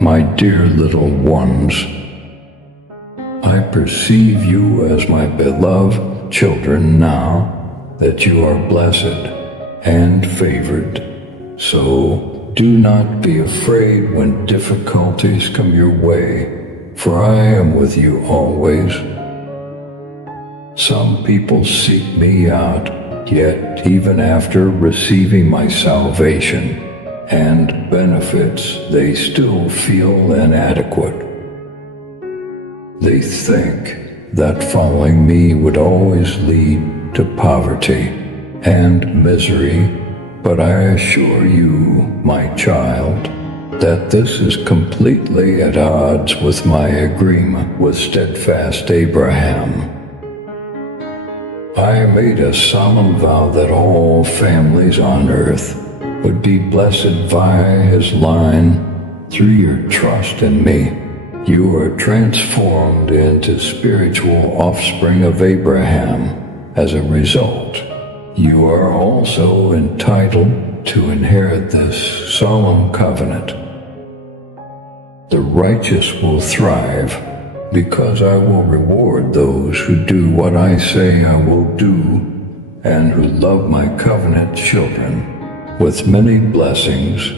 My dear little ones, I perceive you as my beloved children now that you are blessed and favored. So do not be afraid when difficulties come your way, for I am with you always. Some people seek me out, yet even after receiving my salvation and benefits, they still feel inadequate. They think that following me would always lead to poverty and misery, but I assure you, my child, that this is completely at odds with my agreement with steadfast Abraham. I made a solemn vow that all families on earth would be blessed via his line through your trust in me. You are transformed into spiritual offspring of Abraham. As a result, you are also entitled to inherit this solemn covenant. The righteous will thrive, because I will reward those who do what I say I will do, and who love my covenant children with many blessings.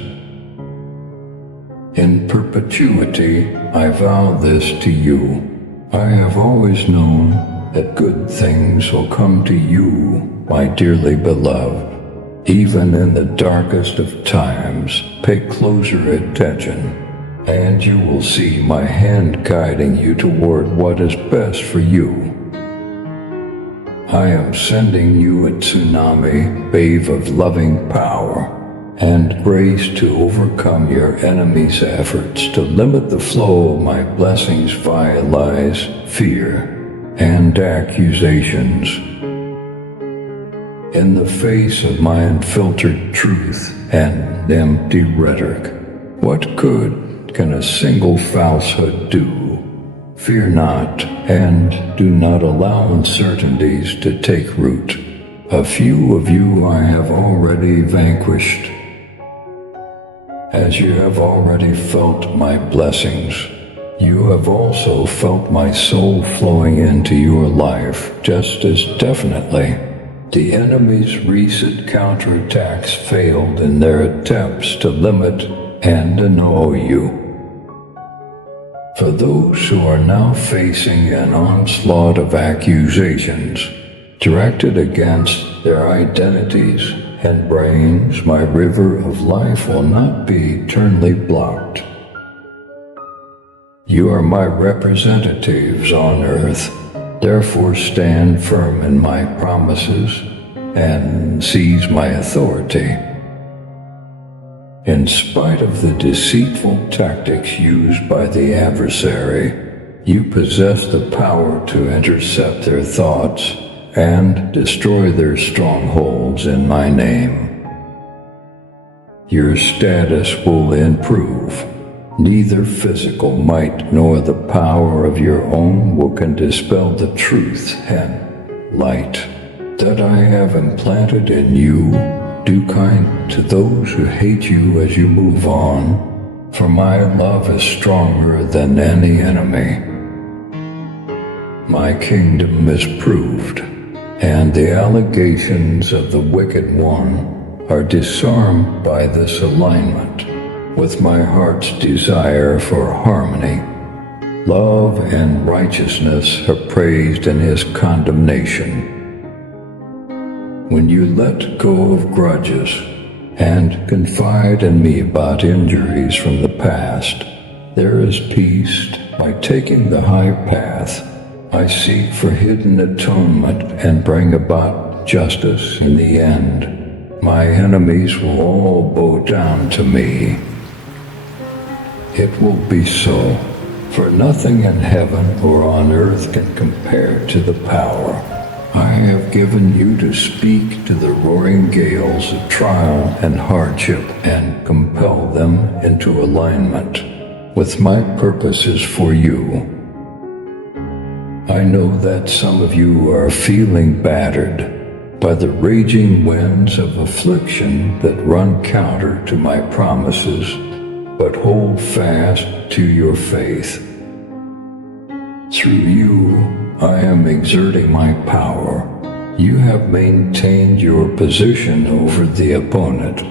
In perpetuity, I vow this to you. I have always known that good things will come to you, my dearly beloved. Even in the darkest of times, pay closer attention, and you will see my hand guiding you toward what is best for you. I am sending you a tsunami wave of loving power and grace to overcome your enemy's efforts to limit the flow of my blessings via lies, fear, and accusations. In the face of my unfiltered truth and empty rhetoric, what good can a single falsehood do? Fear not, and do not allow uncertainties to take root. A few of you I have already vanquished. As you have already felt my blessings, you have also felt my soul flowing into your life just as definitely. The enemy's recent counterattacks failed in their attempts to limit and annoy you. For those who are now facing an onslaught of accusations directed against their identities and brains, my river of life will not be eternally blocked. You are my representatives on earth, therefore stand firm in my promises and seize my authority. In spite of the deceitful tactics used by the adversary, you possess the power to intercept their thoughts and destroy their strongholds in my name. Your status will improve. Neither physical might nor the power of your own will can dispel the truth and light that I have implanted in you. Do kind to those who hate you as you move on, for my love is stronger than any enemy. My kingdom is proved, and the allegations of the wicked one are disarmed by this alignment with my heart's desire for harmony. Love and righteousness are praised in his condemnation. When you let go of grudges and confide in me about injuries from the past, there is peace. By taking the high path, I seek for hidden atonement and bring about justice in the end. My enemies will all bow down to me. It will be so, for nothing in heaven or on earth can compare to the power I have given you to speak to the roaring gales of trial and hardship and compel them into alignment with my purposes for you. I know that some of you are feeling battered by the raging winds of affliction that run counter to my promises. but hold fast to your faith. Through you, I am exerting my power. You have maintained your position over the opponent,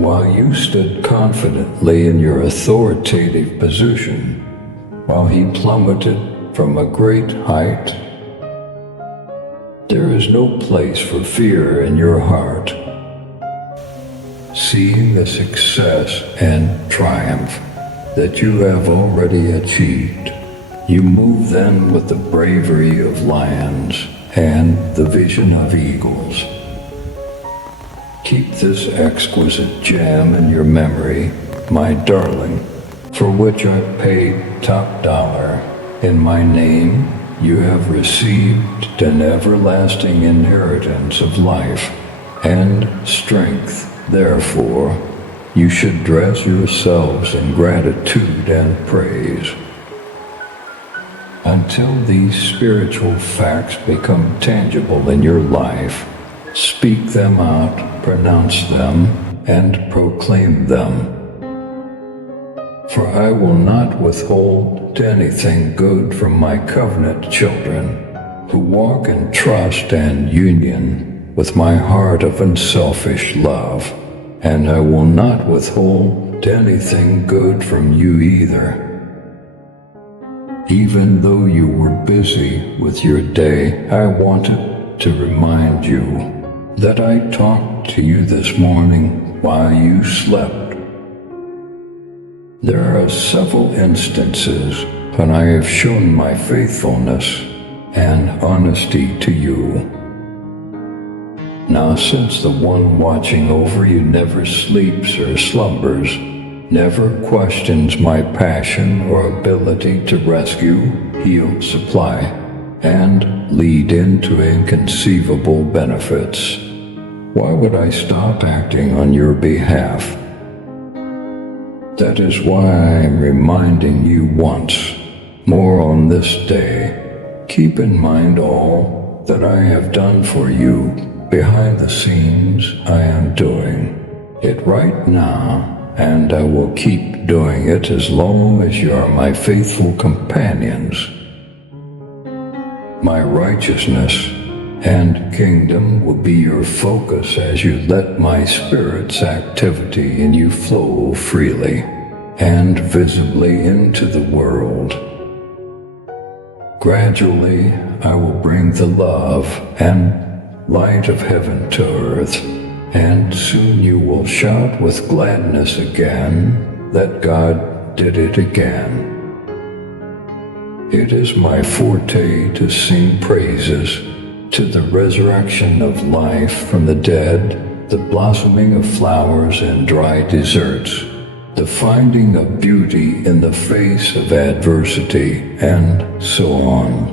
while you stood confidently in your authoritative position, while he plummeted from a great height. There is no place for fear in your heart. Seeing the success and triumph that you have already achieved, you move then with the bravery of lions and the vision of eagles. Keep this exquisite gem in your memory, my darling, for which I paid top dollar. In my name, you have received an everlasting inheritance of life and strength. Therefore, you should dress yourselves in gratitude and praise. Until these spiritual facts become tangible in your life, speak them out, pronounce them, and proclaim them. For I will not withhold anything good from my covenant children, who walk in trust and union with my heart of unselfish love, and I will not withhold anything good from you either. Even though you were busy with your day, I wanted to remind you that I talked to you this morning while you slept. There are several instances when I have shown my faithfulness and honesty to you. Now, since the one watching over you never sleeps or slumbers, never questions my passion or ability to rescue, heal, supply, and lead into inconceivable benefits, why would I stop acting on your behalf? That is why I am reminding you once more on this day. Keep in mind all that I have done for you. Behind the scenes, I am doing it right now, and I will keep doing it as long as you are my faithful companions. My righteousness and kingdom will be your focus as you let my Spirit's activity in you flow freely and visibly into the world. Gradually, I will bring the love and light of heaven to earth, and soon you will shout with gladness again that God did it again. It is my forte to sing praises to the resurrection of life from the dead, the blossoming of flowers and dry deserts, the finding of beauty in the face of adversity, and so on.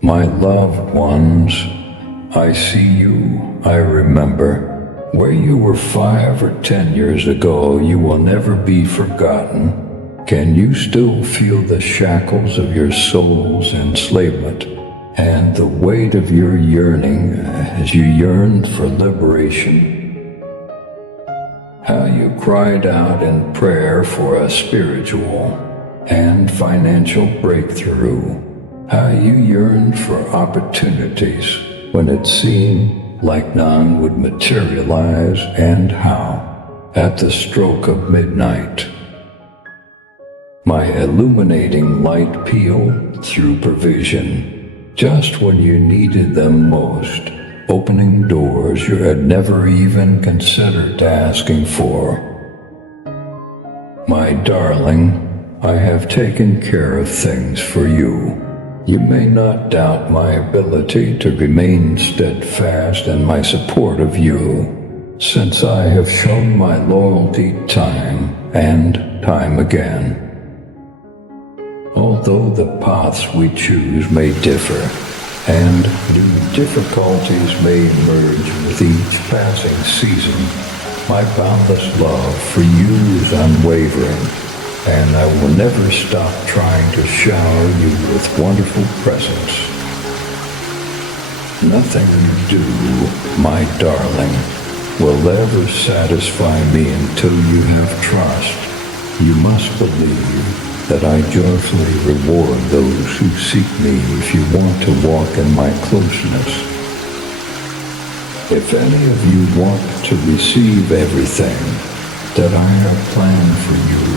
My loved ones, I see you, I remember. Where you were 5 or 10 years ago, you will never be forgotten. Can you still feel the shackles of your soul's enslavement and the weight of your yearning as you yearned for liberation? How you cried out in prayer for a spiritual and financial breakthrough. How you yearned for opportunities when it seemed like none would materialize, and how, at the stroke of midnight, my illuminating light peeled through provision, just when you needed them most, opening doors you had never even considered asking for. My darling, I have taken care of things for you. You may not doubt my ability to remain steadfast in my support of you, since I have shown my loyalty time and time again. Although the paths we choose may differ, and new difficulties may emerge with each passing season, my boundless love for you is unwavering, and I will never stop trying to shower you with wonderful presents. Nothing you do, my darling, will ever satisfy me until you have trust. You must believe that I joyfully reward those who seek me if you want to walk in my closeness. If any of you want to receive everything that I have planned for you,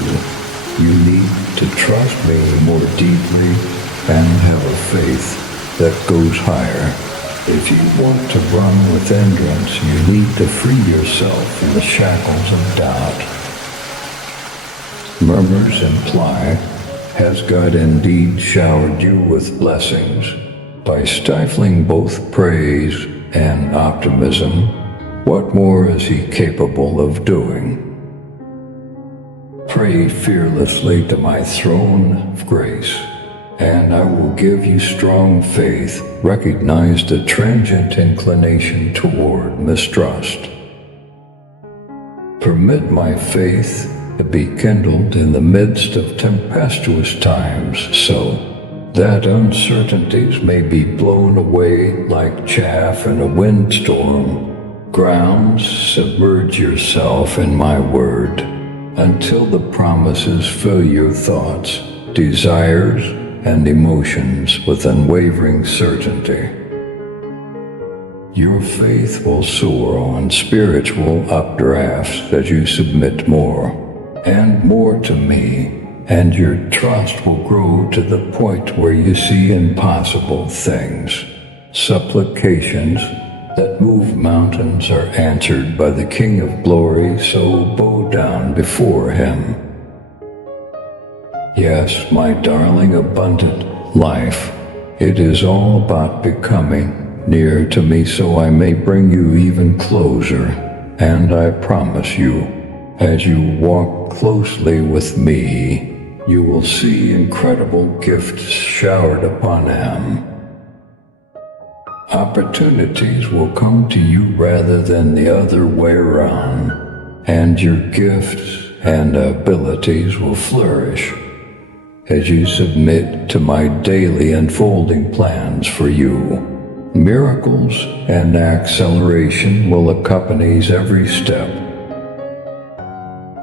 you need to trust me more deeply and have a faith that goes higher. If you want to run with endurance, you need to free yourself from the shackles of doubt. Murmurs imply, has God indeed showered you with blessings? By stifling both praise and optimism, what more is he capable of doing? Pray fearlessly to my throne of grace, and I will give you strong faith. Recognize the transient inclination toward mistrust. Permit my faith to be kindled in the midst of tempestuous times, so that uncertainties may be blown away like chaff in a windstorm. Grounds, submerge yourself in my word until the promises fill your thoughts, desires, and emotions with unwavering certainty. Your faith will soar on spiritual updrafts as you submit more and more to me, and your trust will grow to the point where you see impossible things. Supplications that move mountains are answered by the King of Glory, so bow down before him. Yes, my darling abundant life, it is all about becoming near to me so I may bring you even closer, and I promise you, as you walk closely with me, you will see incredible gifts showered upon him. Opportunities will come to you rather than the other way around, and your gifts and abilities will flourish as you submit to my daily unfolding plans for you. Miracles and acceleration will accompany every step.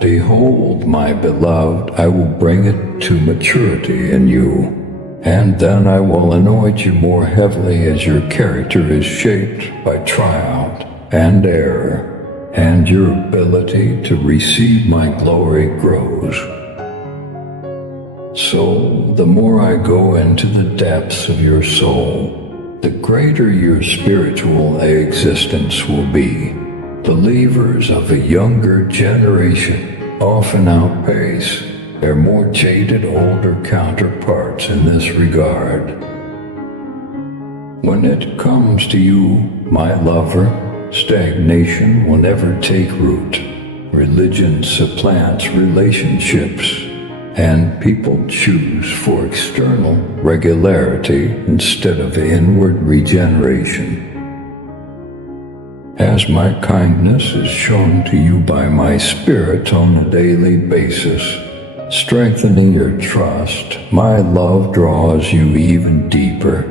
Behold, my beloved, I will bring it to maturity in you, and then I will anoint you more heavily as your character is shaped by triumph and error, and your ability to receive my glory grows. So, the more I go into the depths of your soul, the greater your spiritual existence will be. Believers of a younger generation often outpace their more jaded older counterparts in this regard. When it comes to you, my lover, stagnation will never take root. Religion supplants relationships, and people choose for external regularity instead of inward regeneration. As my kindness is shown to you by my Spirit on a daily basis, strengthening your trust, my love draws you even deeper.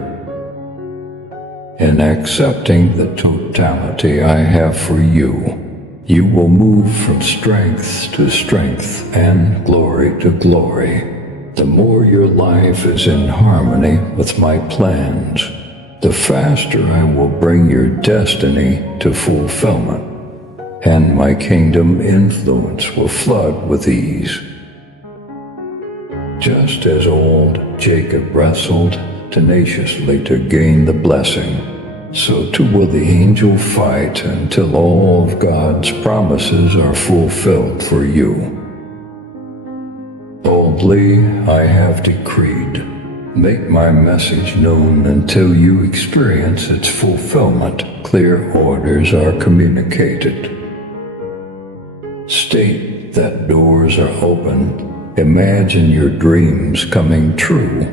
In accepting the totality I have for you, you will move from strength to strength and glory to glory. The more your life is in harmony with my plans, the faster I will bring your destiny to fulfillment, and my kingdom influence will flood with ease. Just as old Jacob wrestled tenaciously to gain the blessing, so too will the angel fight until all of God's promises are fulfilled for you. Boldly I have decreed, make my message known until you experience its fulfillment. Clear orders are communicated. State that doors are open. Imagine your dreams coming true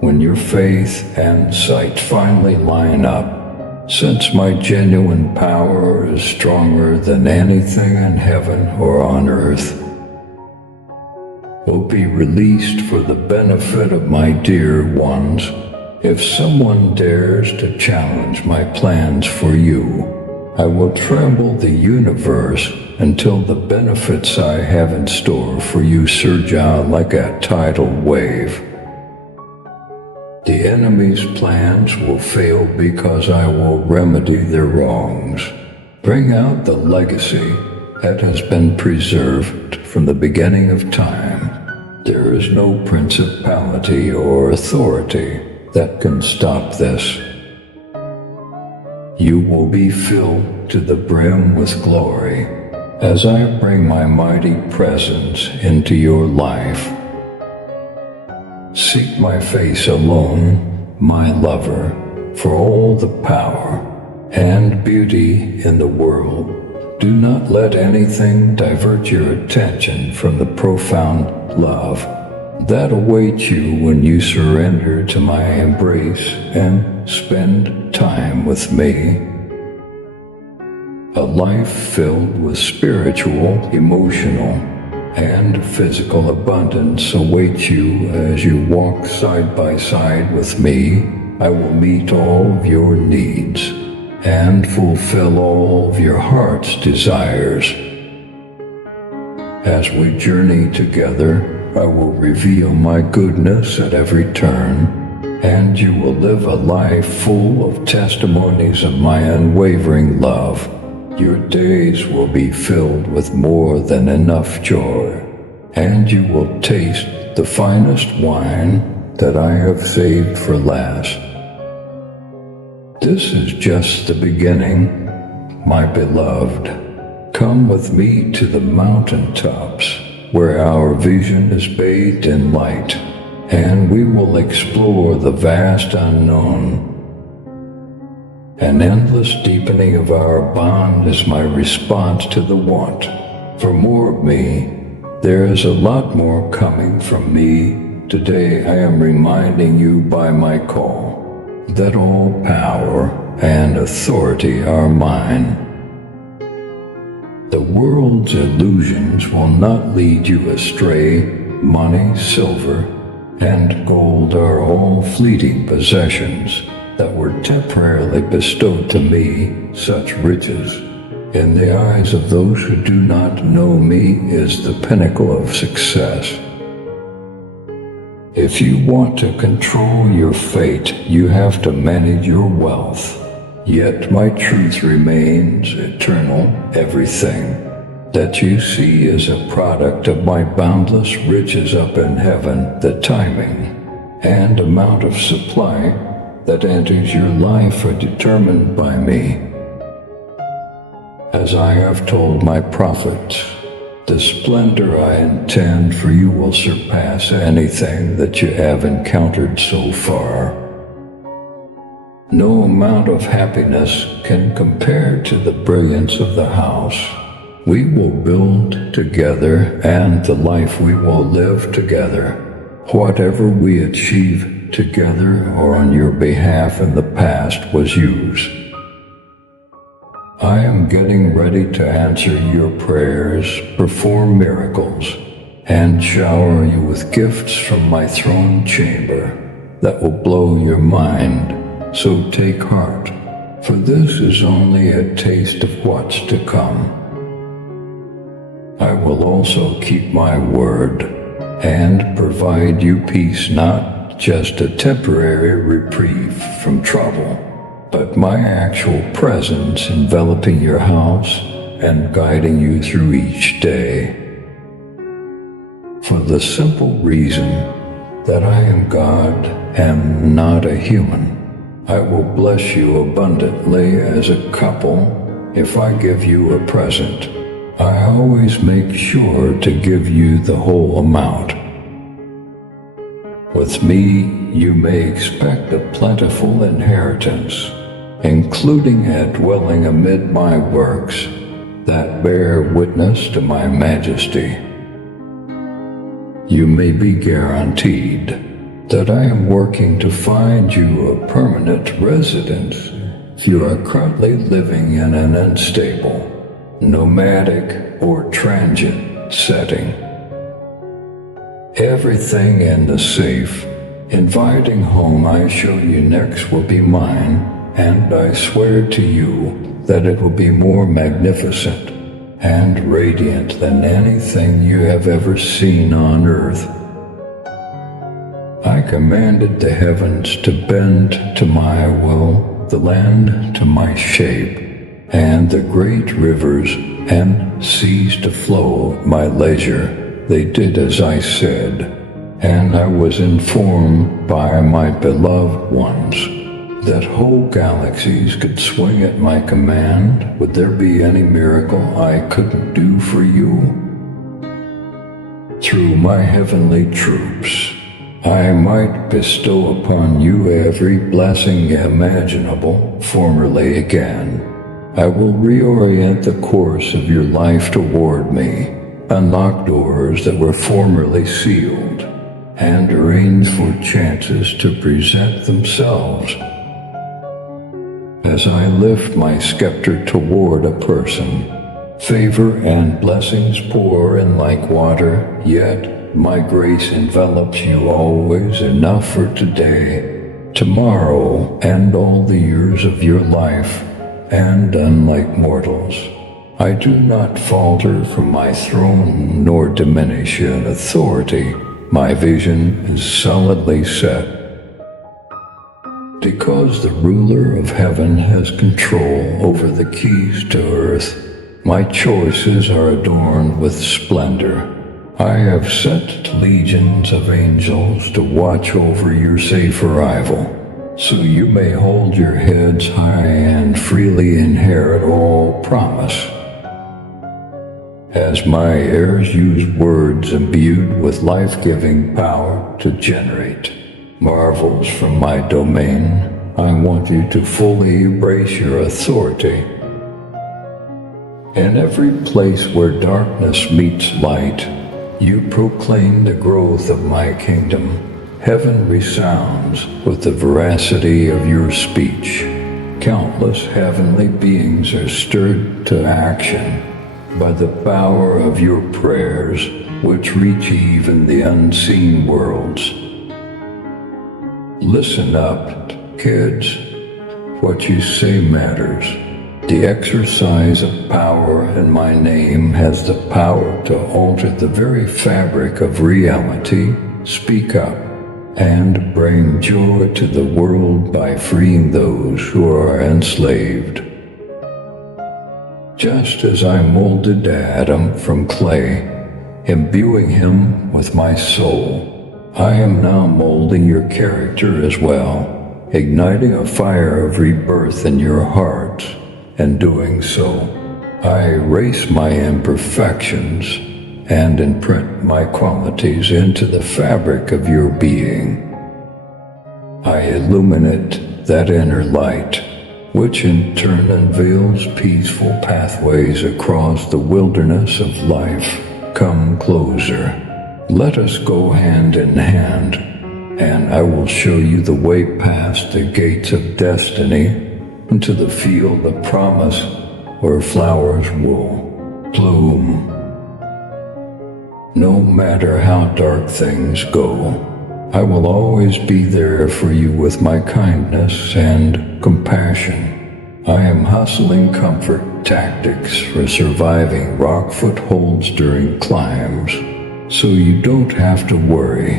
when your faith and sight finally line up. Since my genuine power is stronger than anything in heaven or on earth, will be released for the benefit of my dear ones. If someone dares to challenge my plans for you, I will travel the universe until the benefits I have in store for you surge out like a tidal wave. The enemy's plans will fail because I will remedy their wrongs, bring out the legacy that has been preserved from the beginning of time. There is no principality or authority that can stop this. You will be filled to the brim with glory as I bring my mighty presence into your life. Seek my face alone, my lover, for all the power and beauty in the world. Do not let anything divert your attention from the profound love that awaits you when you surrender to my embrace and spend time with me. A life filled with spiritual, emotional, and physical abundance awaits you as you walk side by side with me. I will meet all of your needs and fulfill all of your heart's desires. As we journey together, I will reveal my goodness at every turn, and you will live a life full of testimonies of my unwavering love. Your days will be filled with more than enough joy, and you will taste the finest wine that I have saved for last. This is just the beginning, my beloved. Come with me to the mountaintops, where our vision is bathed in light, and we will explore the vast unknown. An endless deepening of our bond is my response to the want for more of me. There is a lot more coming from me. Today I am reminding you by my call that all power and authority are mine. The world's illusions will not lead you astray. Money, silver, and gold are all fleeting possessions that were temporarily bestowed to me. Such riches, in the eyes of those who do not know me, is the pinnacle of success. If you want to control your fate, you have to manage your wealth. Yet my truth remains eternal. Everything that you see is a product of my boundless riches up in heaven. The timing and amount of supply that enters your life are determined by me. As I have told my prophets, the splendor I intend for you will surpass anything that you have encountered so far. No amount of happiness can compare to the brilliance of the house we will build together and the life we will live together. Whatever we achieve together or on your behalf in the past was yours. I am getting ready to answer your prayers, perform miracles, and shower you with gifts from my throne chamber that will blow your mind. So take heart, for this is only a taste of what's to come. I will also keep my word and provide you peace, not just a temporary reprieve from trouble, but my actual presence enveloping your house and guiding you through each day. For the simple reason that I am God and not a human, I will bless you abundantly as a couple. If I give you a present, I always make sure to give you the whole amount. With me, you may expect a plentiful inheritance, including a dwelling amid my works that bear witness to my majesty. You may be guaranteed that I am working to find you a permanent residence if you are currently living in an unstable, nomadic, or transient setting. Everything in the safe, inviting home I show you next will be mine, and I swear to you that it will be more magnificent and radiant than anything you have ever seen on earth. I commanded the heavens to bend to my will, the land to my shape, and the great rivers and seas to flow at my leisure. They did as I said, and I was informed by my beloved ones that whole galaxies could swing at my command. Would there be any miracle I couldn't do for you? Through my heavenly troops, I might bestow upon you every blessing imaginable. Formerly again, I will reorient the course of your life toward me, unlock doors that were formerly sealed, and arrange for chances to present themselves. As I lift my scepter toward a person, favor and blessings pour in like water, yet my grace envelops you always, enough for today, tomorrow, and all the years of your life. And unlike mortals, I do not falter from my throne nor diminish in authority. My vision is solidly set. Because the ruler of heaven has control over the keys to earth, my choices are adorned with splendor. I have sent legions of angels to watch over your safe arrival, so you may hold your heads high and freely inherit all promise. As my heirs use words imbued with life-giving power to generate marvels from my domain, I want you to fully embrace your authority. In every place where darkness meets light, you proclaim the growth of my kingdom. Heaven resounds with the veracity of your speech. Countless heavenly beings are stirred to action by the power of your prayers, which reach even the unseen worlds. Listen up, kids. What you say matters. The exercise of power in my name has the power to alter the very fabric of reality. Speak up and bring joy to the world by freeing those who are enslaved. Just as I molded Adam from clay, imbuing him with my soul, I am now molding your character as well, igniting a fire of rebirth in your heart. And doing so, I erase my imperfections and imprint my qualities into the fabric of your being. I illuminate that inner light, which in turn unveils peaceful pathways across the wilderness of life. Come closer. Let us go hand in hand, and I will show you the way past the gates of destiny into the field of promise where flowers will bloom. No matter how dark things go, I will always be there for you with my kindness and compassion. I am hustling comfort tactics for surviving rock footholds during climbs, so you don't have to worry.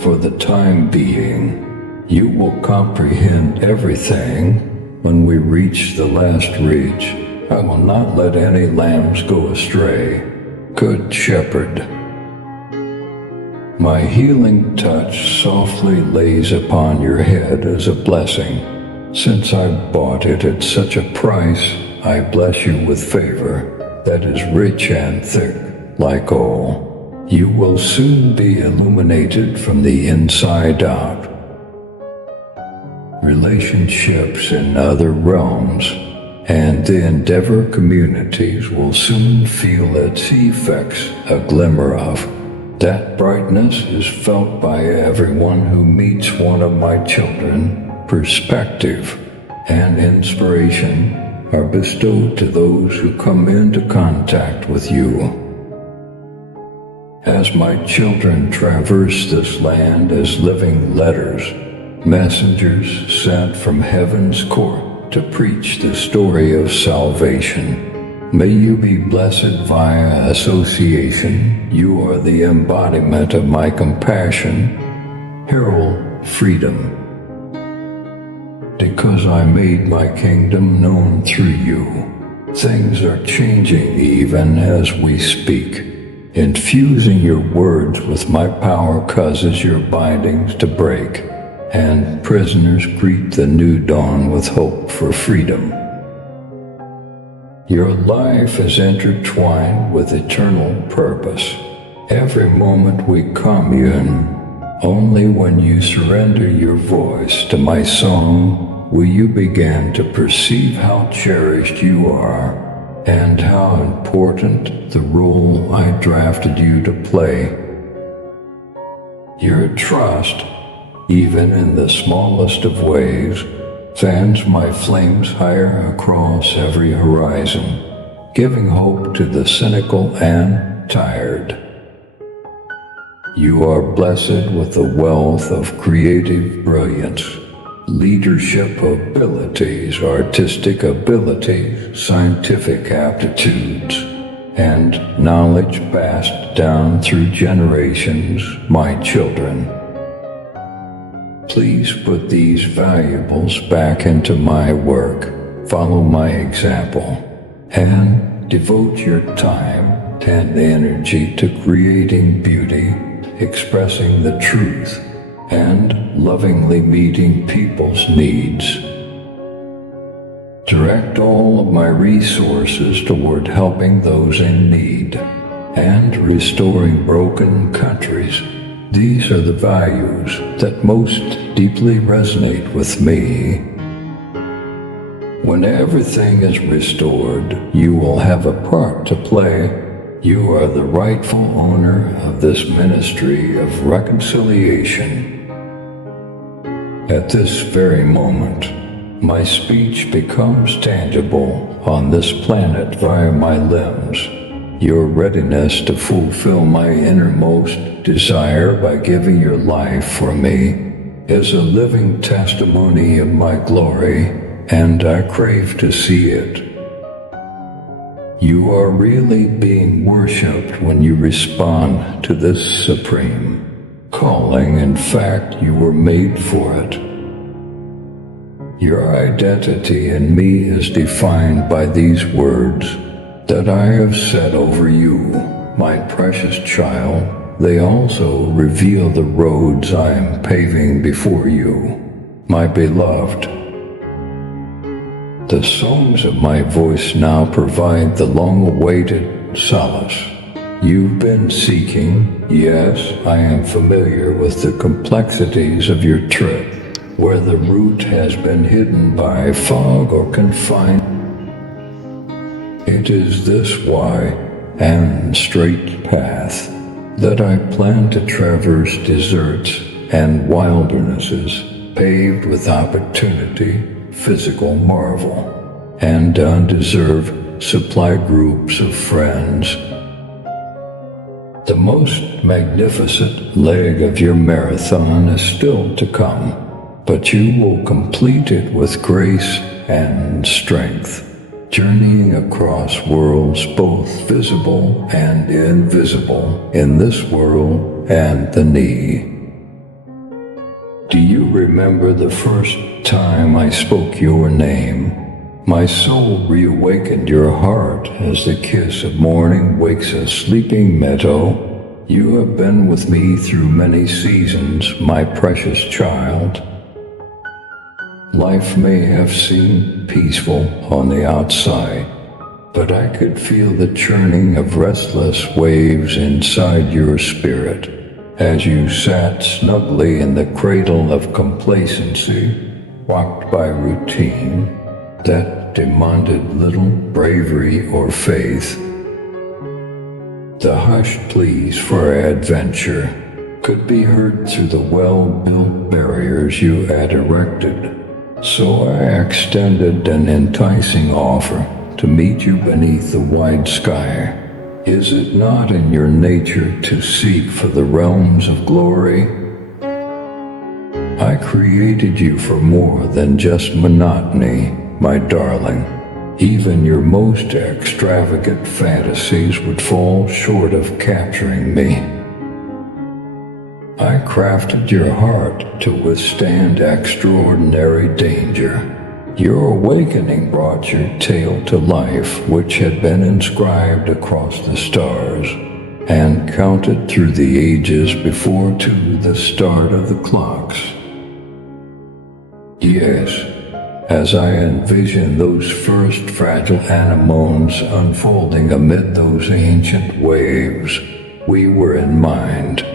For the time being, you will comprehend everything when we reach the last ridge. I will not let any lambs go astray. Good shepherd. My healing touch softly lays upon your head as a blessing. Since I bought it at such a price, I bless you with favor that is rich and thick, like oil. You will soon be illuminated from the inside out. Relationships in other realms and the Endeavor communities will soon feel its effects, a glimmer of. That brightness is felt by everyone who meets one of my children. Perspective and inspiration are bestowed to those who come into contact with you. As my children traverse this land as living letters, messengers sent from heaven's court, to preach the story of salvation. May you be blessed via association. You are the embodiment of my compassion. Herald freedom. Because I made my kingdom known through you. Things are changing even as we speak. Infusing your words with my power causes your bindings to break, and prisoners greet the new dawn with hope for freedom. Your life is intertwined with eternal purpose. Every moment we commune. Only when you surrender your voice to my song will you begin to perceive how cherished you are and how important the role I drafted you to play. Your trust, even in the smallest of ways, fans my flames higher across every horizon, giving hope to the cynical and tired. You are blessed with a wealth of creative brilliance, leadership abilities, artistic abilities, scientific aptitudes, and knowledge passed down through generations, my children. Please put these valuables back into my work, follow my example, and devote your time and energy to creating beauty, expressing the truth, and lovingly meeting people's needs. Direct all of my resources toward helping those in need and restoring broken countries. These are the values that most deeply resonate with me. When everything is restored, you will have a part to play. You are the rightful owner of this ministry of reconciliation. At this very moment, my speech becomes tangible on this planet via my limbs. Your readiness to fulfill my innermost desire by giving your life for me is a living testimony of my glory, and I crave to see it. You are really being worshipped when you respond to this supreme calling. In fact, you were made for it. Your identity in me is defined by these words that I have said over you, my precious child. They also reveal the roads I am paving before you, my beloved. The songs of my voice now provide the long-awaited solace you've been seeking. Yes, I am familiar with the complexities of your trip, where the route has been hidden by fog or confined. It is this wide and straight path that I plan to traverse deserts and wildernesses paved with opportunity, physical marvel, and undeserved supply groups of friends. The most magnificent leg of your marathon is still to come, but you will complete it with grace and strength, journeying across worlds both visible and invisible, in this world and the knee. Do you remember the first time I spoke your name? My soul reawakened your heart as the kiss of morning wakes a sleeping meadow. You have been with me through many seasons, my precious child. Life may have seemed peaceful on the outside, but I could feel the churning of restless waves inside your spirit as you sat snugly in the cradle of complacency, rocked by routine that demanded little bravery or faith. The hushed pleas for adventure could be heard through the well-built barriers you had erected, so I extended an enticing offer to meet you beneath the wide sky. Is it not in your nature to seek for the realms of glory? I created you for more than just monotony. my darling. Even your most extravagant fantasies would fall short of capturing me. I crafted your heart to withstand extraordinary danger. Your awakening brought your tale to life, which had been inscribed across the stars and counted through the ages before to the start of the clocks. Yes, as I envisioned those first fragile anemones unfolding amid those ancient waves, we were in mind.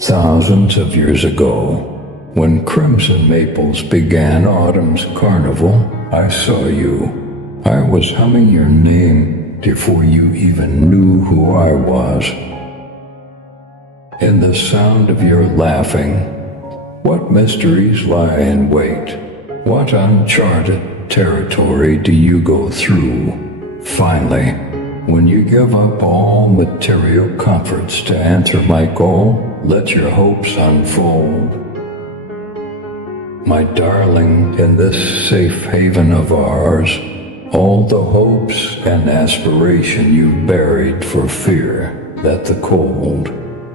Thousands of years ago, when crimson maples began autumn's carnival, I saw you. I was humming your name before you even knew who I was. In the sound of your laughing, what mysteries lie in wait? What uncharted territory do you go through? Finally, when you give up all material comforts to enter my goal, let your hopes unfold. My darling, in this safe haven of ours, all the hopes and aspiration you buried for fear that the cold,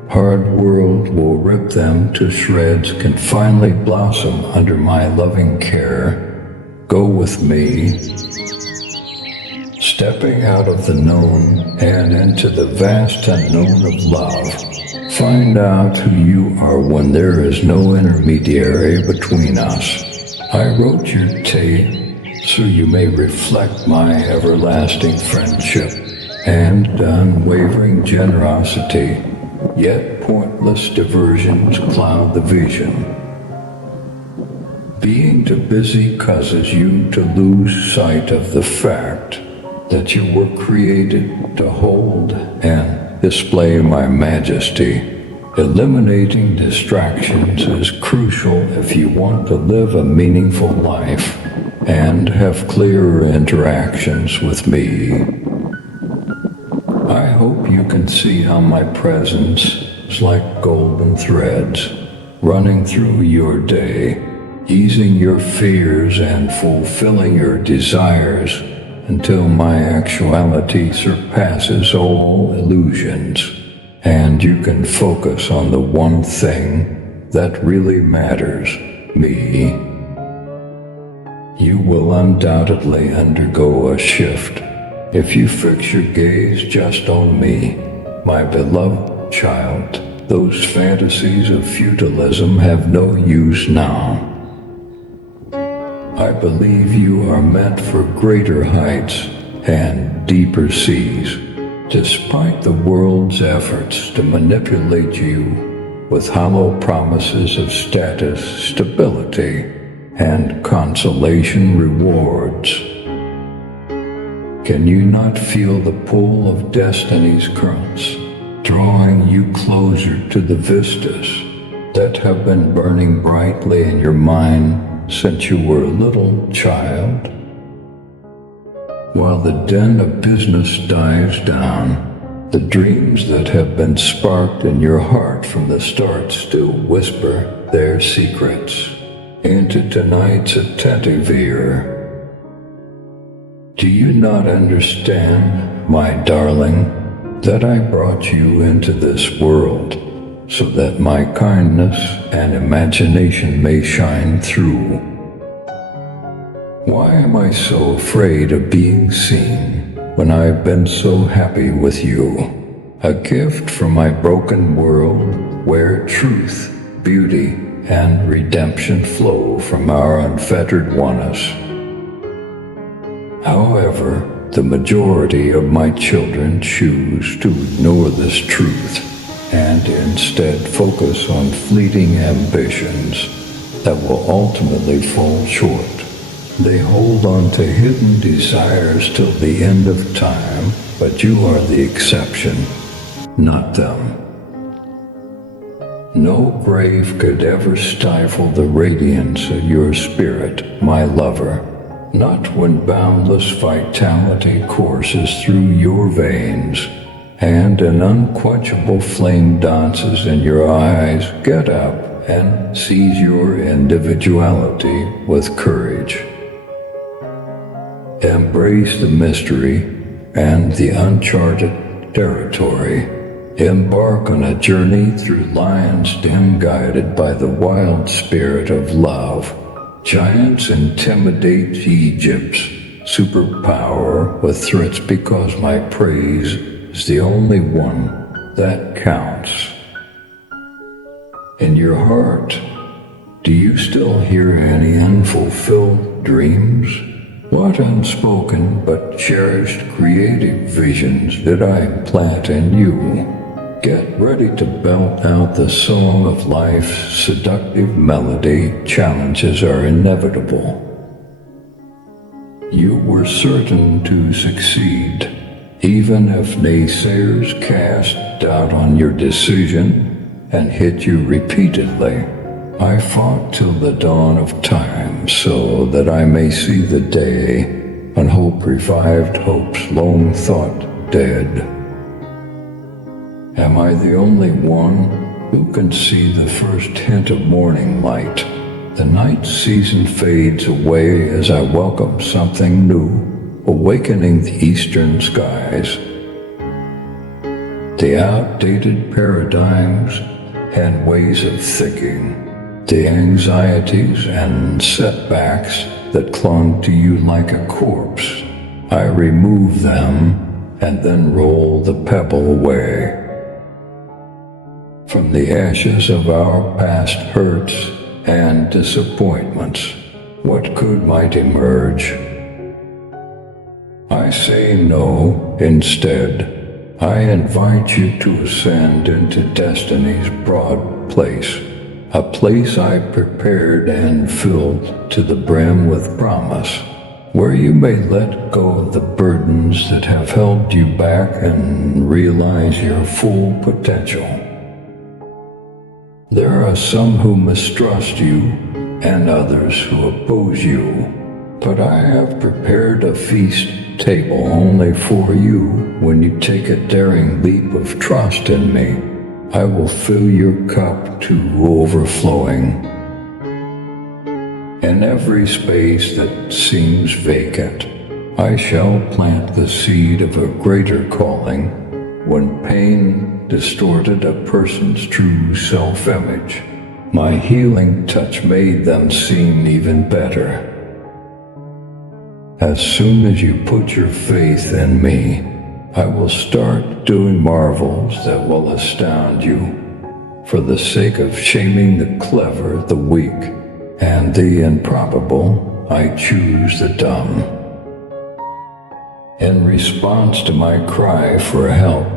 hard world will rip them to shreds can finally blossom under my loving care. Go with me, stepping out of the known and into the vast unknown of love. Find out who you are when there is no intermediary between us. I wrote your tale so you may reflect my everlasting friendship and unwavering generosity, yet pointless diversions cloud the vision. Being too busy causes you to lose sight of the fact that you were created to hold and display my majesty. Eliminating distractions is crucial if you want to live a meaningful life and have clearer interactions with me. I hope you can see how my presence is like golden threads running through your day, easing your fears and fulfilling your desires until my actuality surpasses all illusions, and you can focus on the one thing that really matters, me. You will undoubtedly undergo a shift if you fix your gaze just on me, my beloved child. Those fantasies of feudalism have no use now. I believe you are meant for greater heights and deeper seas, despite the world's efforts to manipulate you with hollow promises of status, stability, and consolation rewards. Can you not feel the pull of destiny's currents, drawing you closer to the vistas that have been burning brightly in your mind since you were a little child? While the din of business dies down, the dreams that have been sparked in your heart from the start still whisper their secrets into tonight's attentive ear. Do you not understand, my darling, that I brought you into this world so that my kindness and imagination may shine through? Why am I so afraid of being seen when I've been so happy with you? A gift from my broken world where truth, beauty, and redemption flow from our unfettered oneness. However, the majority of my children choose to ignore this truth and instead focus on fleeting ambitions that will ultimately fall short. They hold on to hidden desires till the end of time, but you are the exception, not them. No grave could ever stifle the radiance of your spirit, my lover, not when boundless vitality courses through your veins and an unquenchable flame dances in your eyes. Get up and seize your individuality with courage. Embrace the mystery and the uncharted territory. Embark on a journey through lands dim guided by the wild spirit of love. Giants intimidate Egypt's superpower with threats because my praise is the only one that counts. In your heart, do you still hear any unfulfilled dreams? What unspoken but cherished creative visions did I plant in you? Get ready to belt out the song of life's seductive melody. Challenges are inevitable. You were certain to succeed, even if naysayers cast doubt on your decision and hit you repeatedly. I fought till the dawn of time so that I may see the day when hope revived hopes long thought dead. Am I the only one who can see the first hint of morning light? The night season fades away as I welcome something new, awakening the eastern skies. The outdated paradigms and ways of thinking, the anxieties and setbacks that clung to you like a corpse, I remove them and then roll the pebble away. From the ashes of our past hurts and disappointments, what good might emerge? I say no instead. I invite you to ascend into destiny's broad place, a place I prepared and filled to the brim with promise, where you may let go of the burdens that have held you back and realize your full potential. There are some who mistrust you and others who oppose you, but I have prepared a feast table only for you when you take a daring leap of trust in me. I will fill your cup to overflowing. In every space that seems vacant, I shall plant the seed of a greater calling. When pain distorted a person's true self-image, my healing touch made them seem even better. As soon as you put your faith in me, I will start doing marvels that will astound you. For the sake of shaming the clever, the weak, and the improbable, I choose the dumb. In response to my cry for help,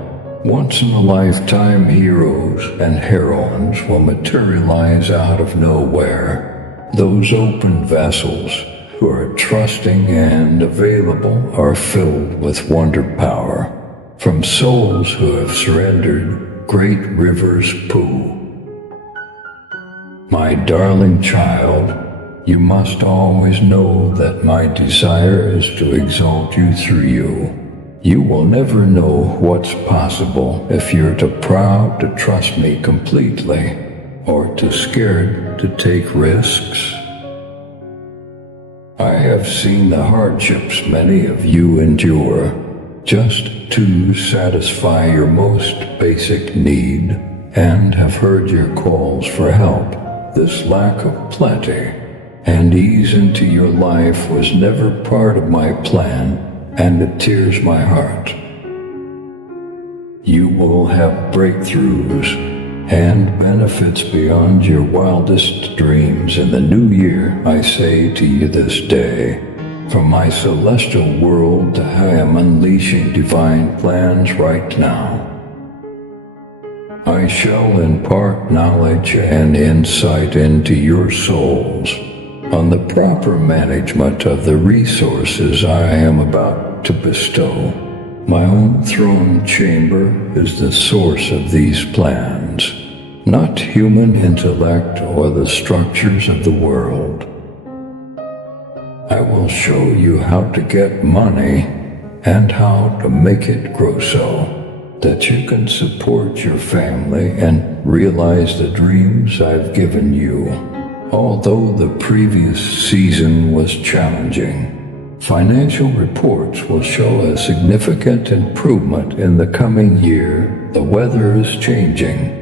once-in-a-lifetime heroes and heroines will materialize out of nowhere. Those open vessels who are trusting and available are filled with wonder power. From souls who have surrendered, great rivers poo. My darling child, you must always know that my desire is to exalt you through you. You will never know what's possible if you're too proud to trust me completely, or too scared to take risks. I have seen the hardships many of you endure, just to satisfy your most basic need, and have heard your calls for help. This lack of plenty and ease into your life was never part of my plan, and it tears my heart. You will have breakthroughs and benefits beyond your wildest dreams in the new year. I say to you this day, from my celestial world, I am unleashing divine plans right now. I shall impart knowledge and insight into your souls on the proper management of the resources I am about to bestow. My own throne chamber is the source of these plans, not human intellect or the structures of the world. I will show you how to get money and how to make it grow so that you can support your family and realize the dreams I've given you. Although the previous season was challenging, Financial reports will show a significant improvement in the coming year. The weather is changing.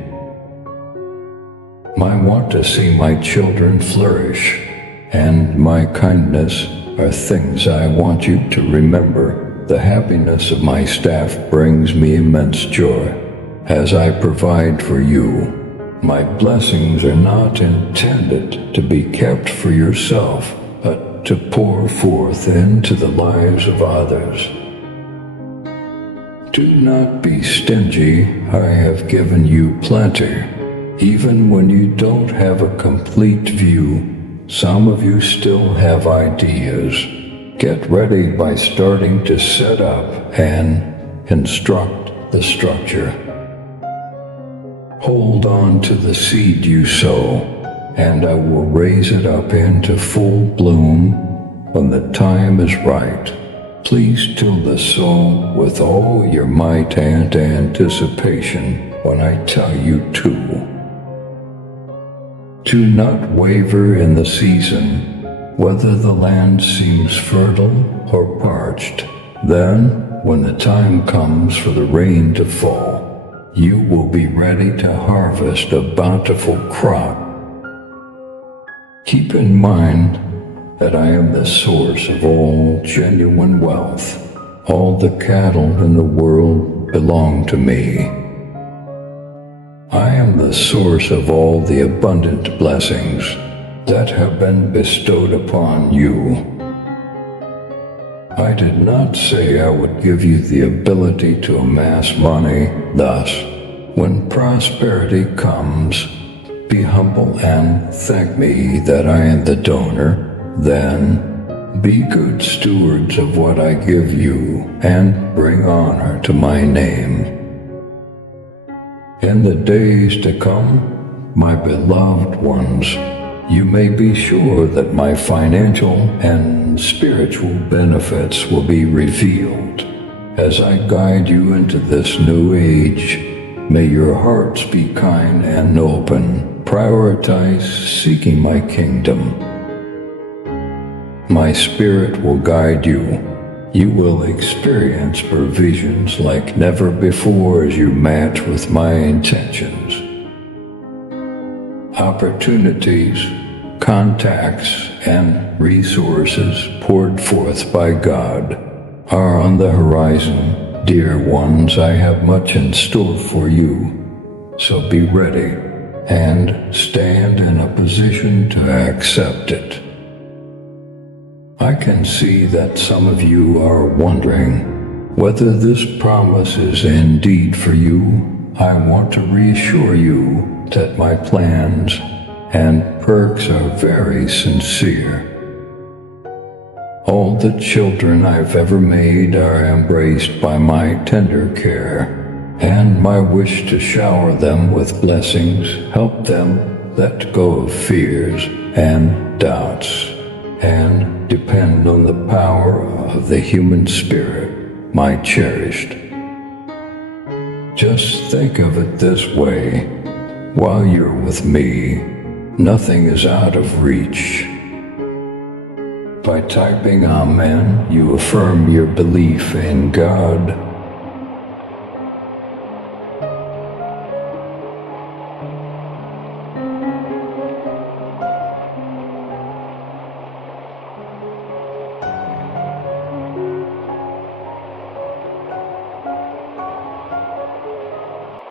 I want to see my children flourish, and my kindness are things I want you to remember. The happiness of my staff brings me immense joy as I provide for you. My blessings are not intended to be kept for yourself, but to pour forth into the lives of others. Do not be stingy. I have given you plenty. Even when you don't have a complete view, some of you still have ideas. Get ready by starting to set up and construct the structure. Hold on to the seed you sow, and I will raise it up into full bloom when the time is right. Please till the soul with all your might and anticipation when I tell you to. Do not waver in the season, whether the land seems fertile or parched. Then, when the time comes for the rain to fall, you will be ready to harvest a bountiful crop. Keep in mind that I am the source of all genuine wealth. All the cattle in the world belong to me. I am the source of all the abundant blessings that have been bestowed upon you. I did not say I would give you the ability to amass money. Thus, when prosperity comes, be humble and thank me that I am the donor. Then, be good stewards of what I give you and bring honor to my name. In the days to come, my beloved ones, you may be sure that my financial and spiritual benefits will be revealed. As I guide you into this new age, may your hearts be kind and open. Prioritize seeking my kingdom. My spirit will guide you. You will experience provisions like never before as you match with my intentions. Opportunities, contacts, and resources poured forth by God are on the horizon. Dear ones, I have much in store for you, so be ready and stand in a position to accept it. I can see that some of you are wondering whether this promise is indeed for you. I want to reassure you that my plans and perks are very sincere. All the children I've ever made are embraced by my tender care, and my wish to shower them with blessings, help them let go of fears and doubts, and depend on the power of the human spirit, my cherished. Just think of it this way: while you're with me, nothing is out of reach. By typing Amen, you affirm your belief in God